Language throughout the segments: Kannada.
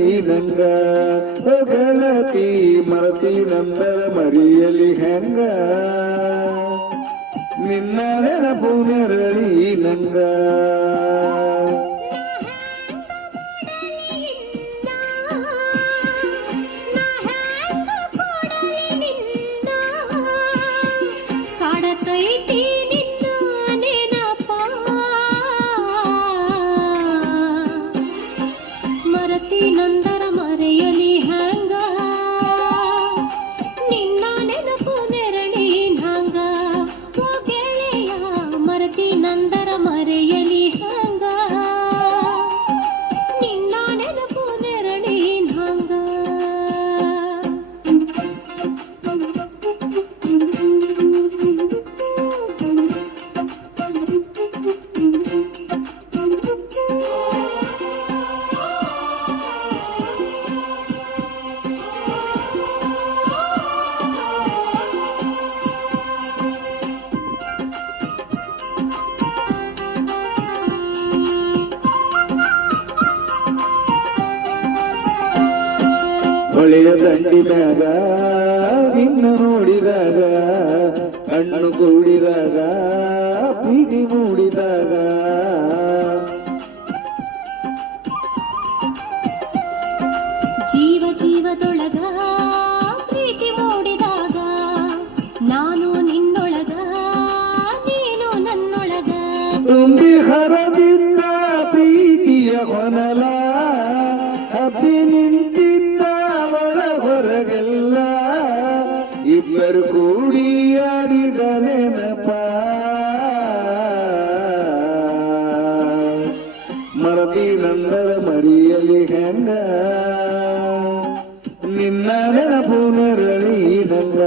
ನಂಗ ಓ ಗೆಳತಿ ಮರತಿ ನಂತರ ಮರಿಯಲಿ ಹೆಂಗ? ನಿನ್ನ ನೆನಪು ನೆರಳಿ ನಂಗ. ಹೊಳೆಯ ದಂಡಿನಾಗ ನಿನ್ನ ನೋಡಿದಾಗ ಕಣ್ಣು ಕೂಡಿದಾಗ ಪ್ರೀತಿ ಮೂಡಿದಾಗ. ಜೀವ ಜೀವದೊಳಗ ಪ್ರೀತಿ ಮೂಡಿದಾಗ ನಾನು ನಿನ್ನೊಳಗ ನೀನು ನನ್ನೊಳಗ. ತುಂಬಿ ಹರದಿದ್ದ ಇಬ್ಬರು ಕೂಡಿ ಆಡಿದ ನೆನಪ. ಮರತಿ ನಂದರ ಮರಿಯಲಿ ಹೆಂಗ? ನಿನ್ನ ನೆನಪು ನೆರಳಿ ನಂಗ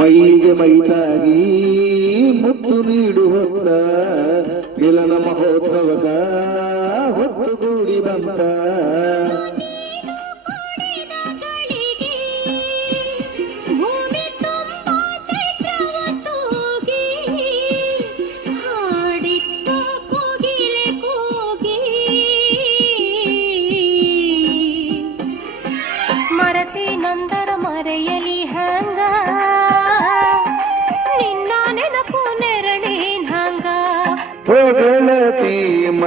ಮೈಗೆ ಮೈತಾಗಿ ಮುತ್ತು ನೀಡುವತ್ತ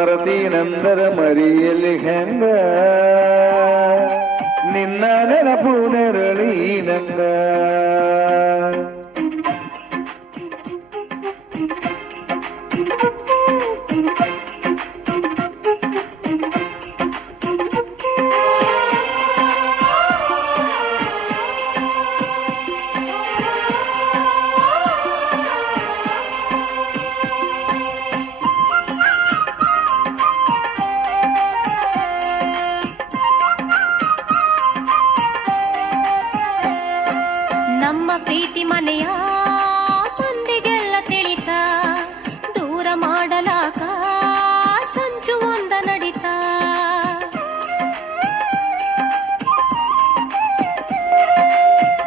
ಮರತಿ ನಂದರ ಮರಿಯಲಿ ಹೆಂಗ? ನಿನ್ನ ನೆನಪು ನೆರಳಿ ನಂಗ. ನಮ್ಮ ಪ್ರೀತಿ ಮನೆಯ ಮಂದಿಗೆಲ್ಲ ತಿಳಿತ. ದೂರ ಮಾಡಲಾಕ ಸಂಚು ಒಂದ ನಡಿತ.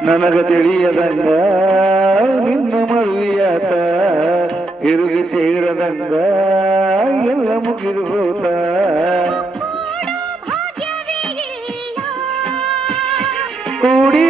ನನಗ ತಿಳಿಯದಂಗ ನಿನ್ನ ಮದುವೆಯಾತ ಇರುಗಿ ಸೇರದಂಗ ಎಲ್ಲ ಮುಗಿದು ಹೋತ. ಕೂಡಿ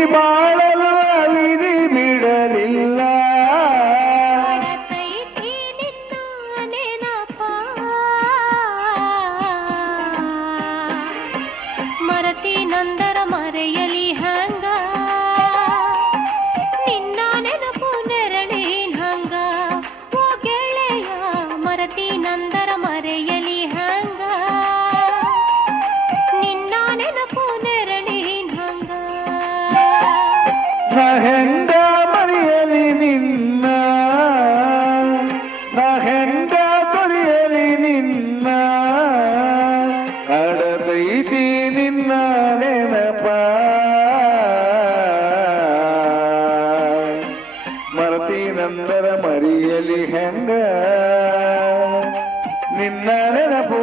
ಮರಿಯಲಿ ಹೆಂಗ? ನಿನ್ನ ನೆನಪು